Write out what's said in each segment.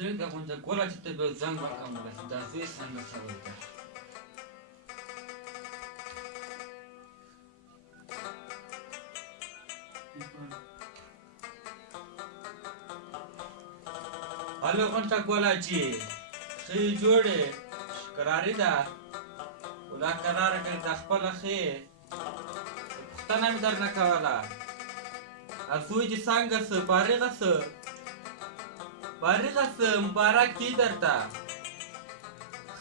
زه د غونډه ګوله چې ته به زنګ ورکړم چې دا زوی څنګه شوی ده هلو غونډه ګوله چې ښې جوړې کراري ده ولا کراره کړې ده خپله ښې پوښتنه مې درنه کوله زوی دې څنګه څه فارغه څه فارغه څه مبارک دي درته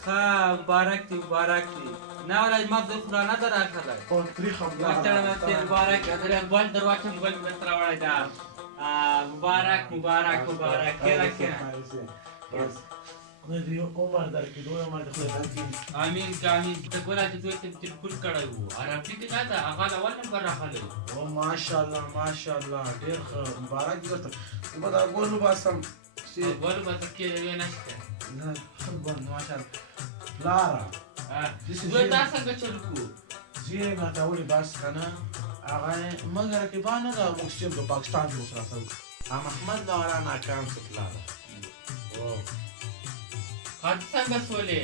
ښه مبارک دي مبارک دي نه ولی ما زه خو را نه ده راغلی مبارک بل در واچم بل مې درته راوړی ده مبارک مبارک مبارک کښېنه کښېنه عمر درکړي لوی عمر د خدای درکړي امین که امین ته ګوله چې زوی ته مې تلفون کړی و عربي کې نه ده هغه له اول نمبر راغلی او ماشاءالله ماشاءالله ډېر ښه مبارک دي درته زه به دا ګل وباسم ګل وباسم کېدوی نشته نه ښه ګل ماشاءالله پلاره زوی دا څنګه چل کړو زوی مې راته ولې بس که نه هغه موږ رقیبان نه ده موږ چې په پاکستان کې اوس راسره محمد لاره ناکام شو پلاره خاطر څنګه شولې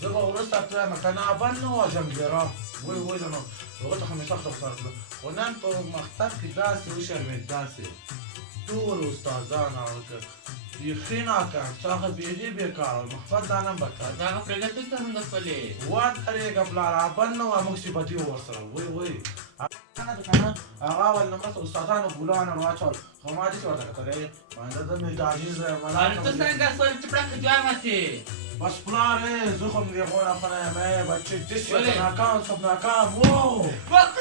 زه به وروسته تلم که نه بل نه وژم ګیره وای وای نو هغه ته خو مې سخته خساره کړه خو نن په مکتب کې داسې وشرمېد داسې ټول استادان هغه بیخي ناکام چې هغه بیخي بېکاره محمد دا نن بدکار دا هغه پرېږده ته څنګه شولې ودرېږه پلاره بل نه وه موږ صفتي وو ورسره وای وای نه ده که نه هغه اول نمبر استادانو ګلان ور واچول خو ما داسې ورته کتلی باندې زه مې تعجیز ته څنګه شولې چې پړکه جوامه شې بس پلاره زه خو مې خونه خونه یم بچه دس شد ناکام شد ناکام وو وقت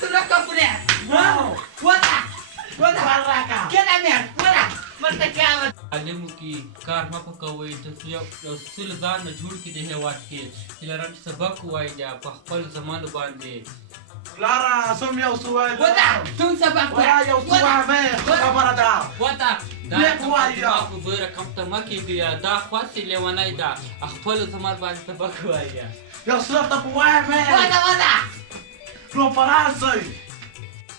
تو ناکام کنه وطا وطا براکا کلمه ورا مرته کاوه علمو کې کار مه پکوئ ترڅو یو سل ځان نه جوړ کړي د هېواد کې چې لرم چې سبق ووایي په خپل زمانو باندې پلاره سم یو څه وایي وطا څوم سبق وایي یو څه وایي خبره ده وطا دا په بل رقم ته مه کېږي دا خواسې لیونی ده خپل زمان باندې سبق ووایي یو څه درته ووایم وطا وطا نو فرانسوي